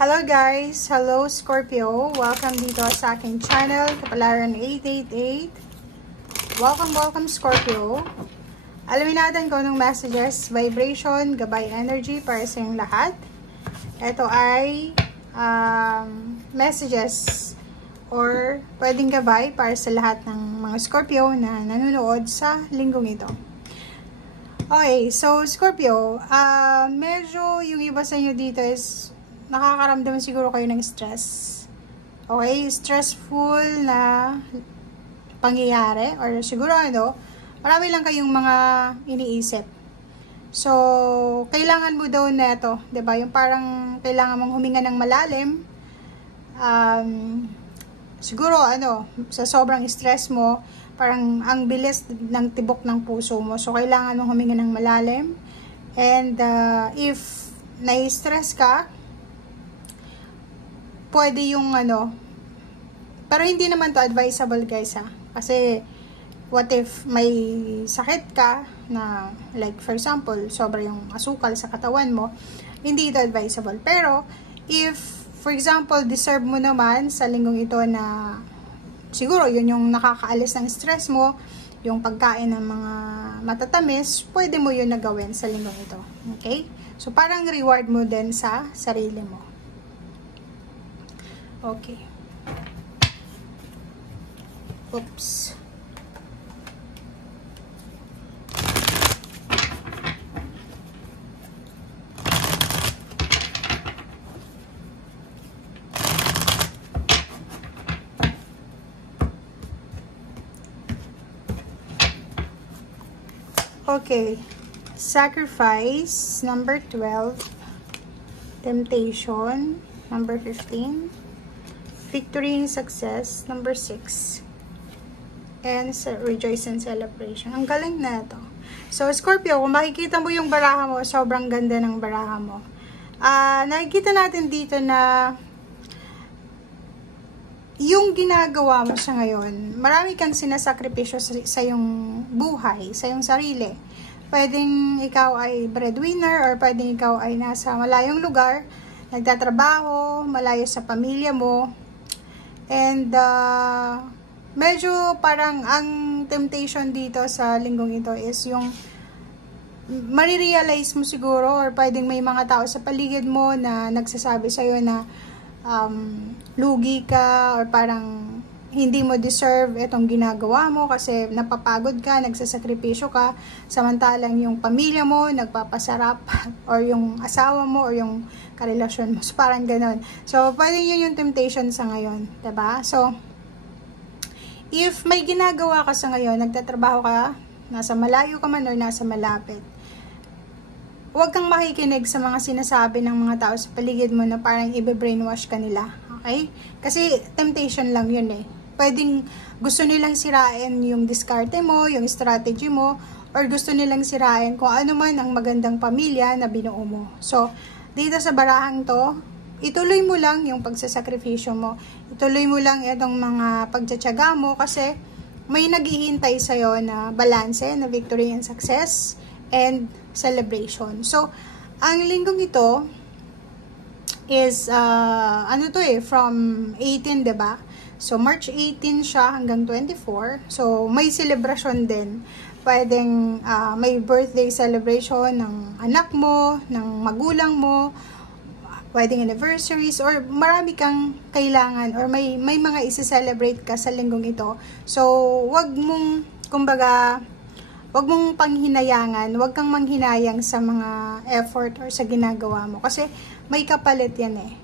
Hello guys! Hello Scorpio! Welcome dito sa aking channel, Kapalaran 888. Welcome Scorpio! Alamin natin kung anong messages, vibration, gabay energy para sa inyong lahat. Ito ay messages or pwedeng gabay para sa lahat ng mga Scorpio na nanonood sa linggong ito. Okay, so Scorpio, medyo yung iba sa inyo dito is nakakaramdam siguro kayo ng stress. Okay, stressful na pangyayari or siguro marami lang kayong mga iniisip. So, kailangan mo daw na ito, 'di ba? Yung parang kailangan mong huminga ng malalim. Siguro sa sobrang stress mo, parang ang bilis ng tibok ng puso mo. So, kailangan mong huminga ng malalim. And if na-stress ka, pwede yung pero hindi naman to advisable guys kasi what if may sakit ka na like for example sobra yung asukal sa katawan mo, hindi ito advisable. Pero if for example deserve mo naman sa linggong ito na siguro yun yung nakakaalis ng stress mo, yung pagkain ng mga matatamis, pwede mo yun na gawin sa linggong ito. Okay, so parang reward mo din sa sarili mo. Okay. Oops. Okay. Sacrifice, number 12. Temptation, number 15. Victory and success, number 6. And rejoice and celebration. Ang galing na ito. So, Scorpio, kung makikita mo yung baraha mo, sobrang ganda ng baraha mo. Nakikita natin dito na yung ginagawa mo sa ngayon, marami kang sinasakripisyo sa yung buhay, sa yung sarili. Pwedeng ikaw ay breadwinner or pwedeng ikaw ay nasa malayong lugar, nagtatrabaho, malayo sa pamilya mo. And medyo parang ang temptation dito sa linggong ito is yung marirealize mo siguro or pwedeng may mga tao sa paligid mo na nagsasabi sa'yo na lugi ka or parang hindi mo deserve itong ginagawa mo kasi napapagod ka, nagsasakripisyo ka, samantalang yung pamilya mo nagpapasarap or yung asawa mo or yung karelasyon mo. So, parang ganon. So, pwede yun yung temptation sa ngayon. Diba? So, if may ginagawa ka sa ngayon, nagtatrabaho ka, nasa malayo ka man or nasa malapit, huwag kang makikinig sa mga sinasabi ng mga tao sa paligid mo na parang i-brainwash ka nila. Okay? Kasi temptation lang yun eh. Pwedeng gusto nilang sirain yung diskarte mo, yung strategy mo, or gusto nilang sirain kung ano man ang magandang pamilya na binuo mo. So, dito sa barahang to, ituloy mo lang yung pagsasakripisyo mo. Ituloy mo lang itong mga pagtsatsaga mo kasi may naghihintay sa'yo na balanse, na victory and success, and celebration. So, ang linggong ito is, from 18, diba? So, March 18 siya hanggang 24. So, may celebration din. Pwedeng may birthday celebration ng anak mo, ng magulang mo, wedding anniversaries, or marami kang kailangan, or may mga isi-celebrate ka sa linggong ito. So, wag mong panghinayangan, wag kang manghinayang sa mga effort or sa ginagawa mo. Kasi may kapalit yan eh.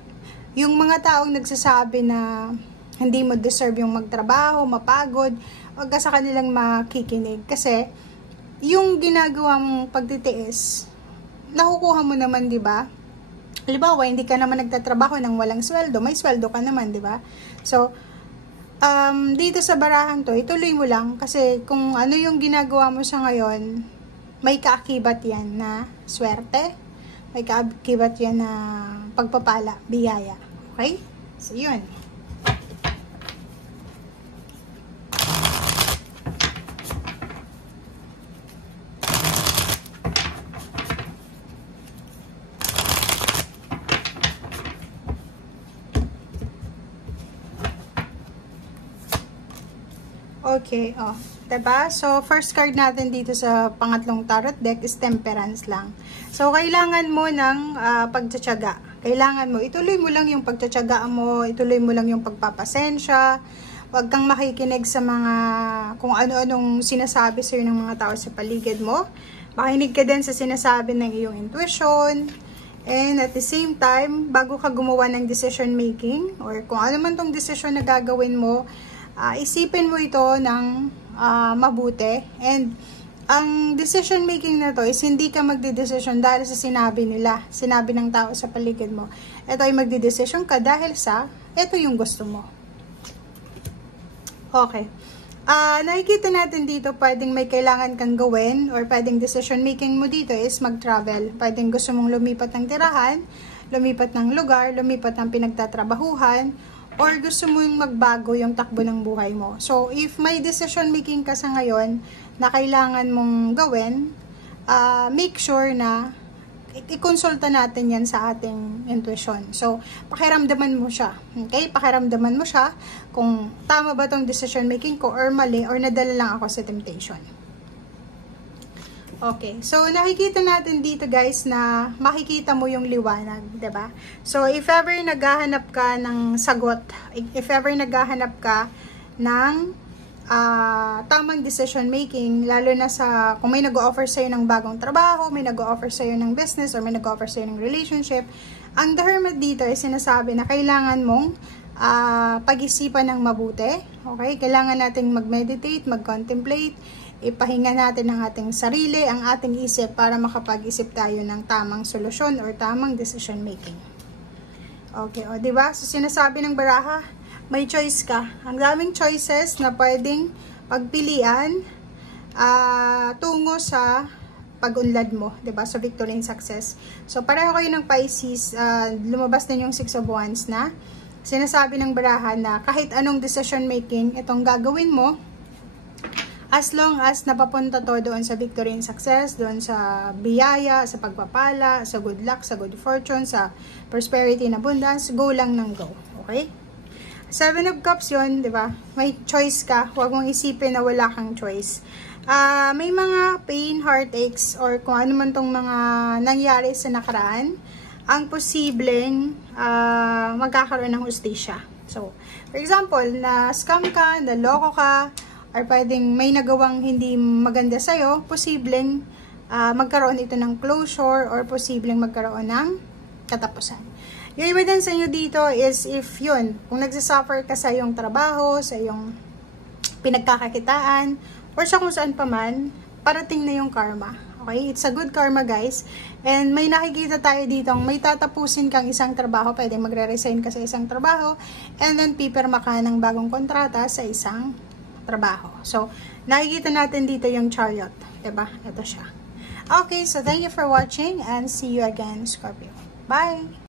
Yung mga taong nagsasabi na hindi mo deserve yung magtrabaho, mapagod, wag ka sa kanilang makikinig. Kasi yung ginagawa mong pagtitiis, nakukuha mo naman, di ba? Halimbawa, hindi ka naman nagtatrabaho ng walang sweldo, may sweldo ka naman, di ba? So, dito sa barahan to, ituloy mo lang kasi kung ano yung ginagawa mo sa ngayon, may kaakibat yan na swerte, may kaakibat yan na pagpapala, biyaya. Okay? So, yun. Okay, oh. Diba? So, first card natin dito sa pangatlong tarot deck is Temperance lang. So, kailangan mo ng pagtsatsaga. Kailangan mo, ituloy mo lang yung pagtsatsaga mo, ituloy mo lang yung pagpapasensya. Huwag kang makikinig sa mga, kung ano-anong sinasabi sa'yo ng mga tao sa paligid mo. Makinig ka din sa sinasabi ng iyong intuition. And at the same time, bago ka gumawa ng decision making, or kung ano man tong decision na gagawin mo, isipin mo ito ng mabuti. And ang decision making na to is hindi ka magdedesisyon dahil sa sinabi nila, sinabi ng tao sa paligid mo. Ito ay magdedesisyon ka dahil sa ito yung gusto mo. Okay. Nakikita natin dito, pwedeng may kailangan kang gawin or pwedeng decision making mo dito is mag-travel. Pwedeng gusto mong lumipat ng tirahan, lumipat ng lugar, lumipat ng pinagtatrabahuhan, or gusto mo yung magbago yung takbo ng buhay mo. So, if may decision making ka sa ngayon na kailangan mong gawin, make sure na ikonsulta natin yan sa ating intuition. So, pakiramdaman mo siya. Okay? Pakiramdaman mo siya kung tama ba tong decision making ko or mali or nadala lang ako sa temptation. Okay, so nakikita natin dito guys na makikita mo yung liwanag, 'di ba? So if ever naghahanap ka ng sagot, if ever naghahanap ka ng tamang decision making, lalo na sa kung may nag-o-offer sa'yo ng bagong trabaho, may nag-o-offer sa'yo ng business, or may nag-o-offer sa'yo ng relationship, ang The Hermit dito ay sinasabi na kailangan mong pag-isipan ng mabuti. Okay, kailangan nating mag-meditate, mag-contemplate, ipahinga natin ang ating sarili, ang ating isip para makapag-isip tayo ng tamang solusyon or tamang decision making. Okay, o diba? So sinasabi ng baraha, may choice ka. Ang daming choices na pwedeng pagpilian tungo sa pag-unlad mo, diba? So victory and success. So pareho kayo ng Pisces, lumabas din yung 6 of Wands na sinasabi ng baraha na kahit anong decision making itong gagawin mo, as long as napapunta to doon sa victory and success, doon sa biyaya, sa pagpapala, sa good luck, sa good fortune, sa prosperity and abundance, go lang ng go. Okay? 7 of Cups yun, di ba? May choice ka. Huwag mong isipin na wala kang choice. May mga pain, heartaches, or kung ano man tong mga nangyari sa nakaraan, ang posibleng magkakaroon ng hustisya. So, for example, na-scam ka, naloko ka, or pwedeng may nagawang hindi maganda sa'yo, posibleng magkaroon ito ng closure or posibleng magkaroon ng katapusan. Yung evidence sa inyo dito is if yun, kung nagsasuffer ka sa iyong trabaho, sa iyong pinagkakakitaan, or sa kung saan pa man, parating na yung karma. Okay? It's a good karma, guys. And may nakikita tayo dito, may tatapusin kang isang trabaho, pwedeng magre-resign ka sa isang trabaho, and then pipirma ka ng bagong kontrata sa isang trabaho. So, nakikita natin dito yung Chariot. Diba? Ito siya. Okay, so thank you for watching and see you again, Scorpio. Bye!